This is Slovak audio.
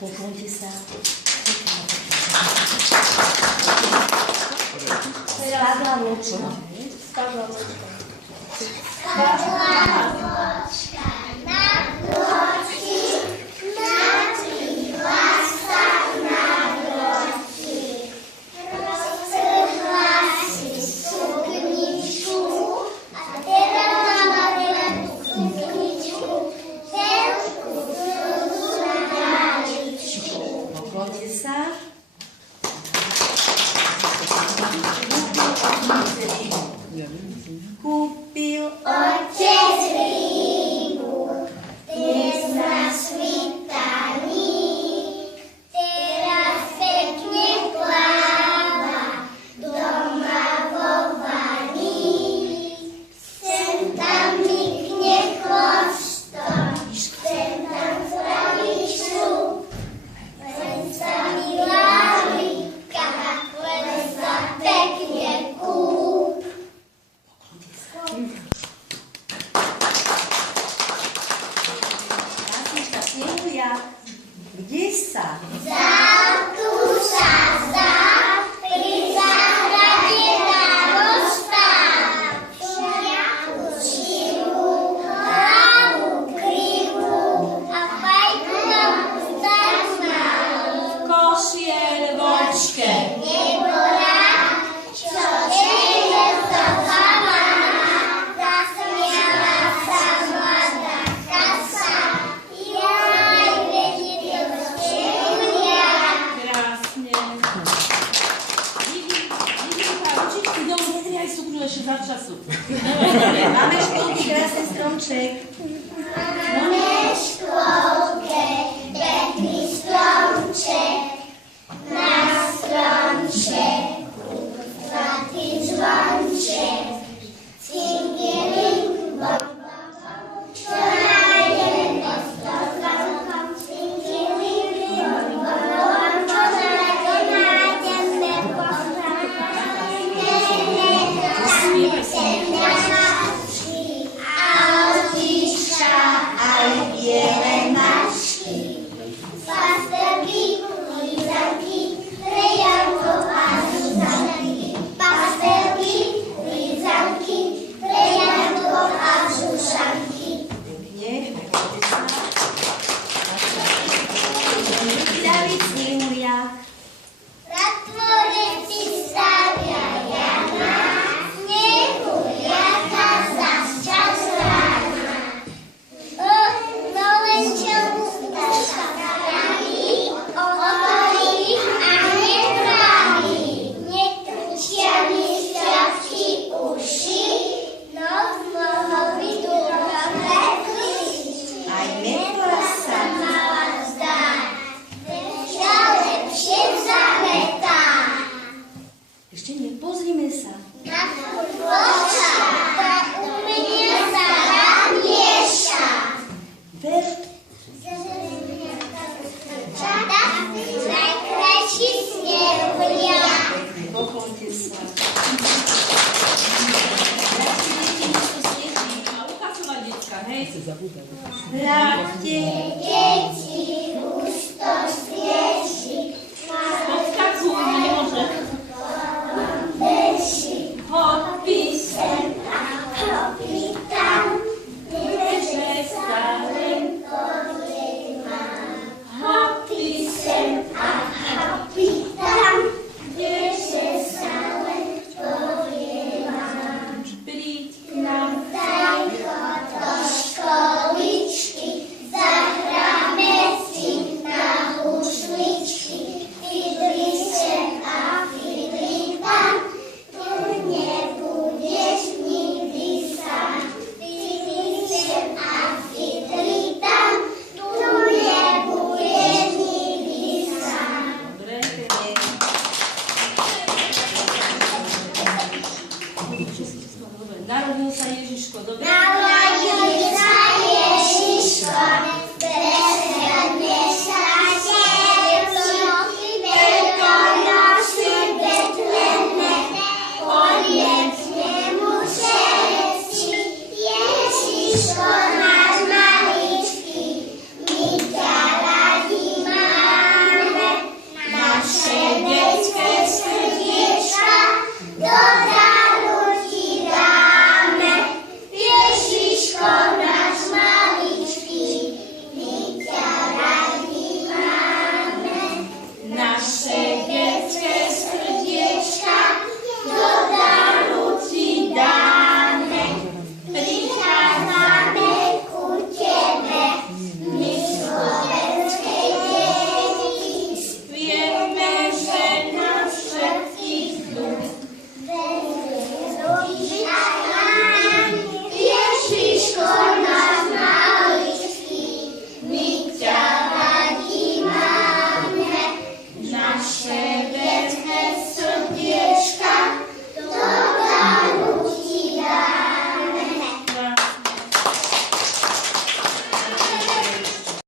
Pokloňte sa. Spadla vločka. Spadla vločka. Na vločky, natrila sa na vločky. Roztrhla si sukničku a teraz mama dala tú sukničku veľkú na maličku. Pokloňte sa. Kúpil Otec rybu dnes na svítaní, teraz pekne pláva doma vo vani. Sem tam mykne chvostom, sem tam spraví šup, len sa milá rybka, len sa pekne kúp. Básnička Snehulia. Kde sa? Závku sa zdá, pri záhrade narostá. Šňaku šivú, hlavu krivú a fajku mám starú. Košiel vočke. Nebolá, čo deje sa chama, zasmiala sa mladá kasa. Jaj, vedie to Snehulia. Krásne. Vidíka, ručičky dolu, nedriaj sukňu ešte za času. Máme v škôlke krásny stromček. Máme v škôlke pekný stromček, na stromčeku zlatý zvonček. Cingeling, bom, bom, bom, čo nájdeme pod stolkom. Cingeling, bom, bom, bom, čo nájdeme pod stolkom. Autíčka, aj biele mačky, pastelky, lízanky, prejanko a zuzanky. Pastelky, lízanky, prejanko a zuzanky. Pekne, pokloňte sa. David Snehulia. Ratvoreci stavia Jana, Snehuliaka zas čas rána. No len čo ústa sa praví, otvorí a netráví. Netrčia mi šťavky uši, no mohol by tu prepletli. Aj metla sa. Mala vzdať, veďa lepšie zametá. Ešte nie, pozrime sa. Na oča, tak umenia sa rád mieša. Ver, Tak najkrajší Snehulia. pokloňte sa. A ukazovať decka, hej? Hľadte, Deti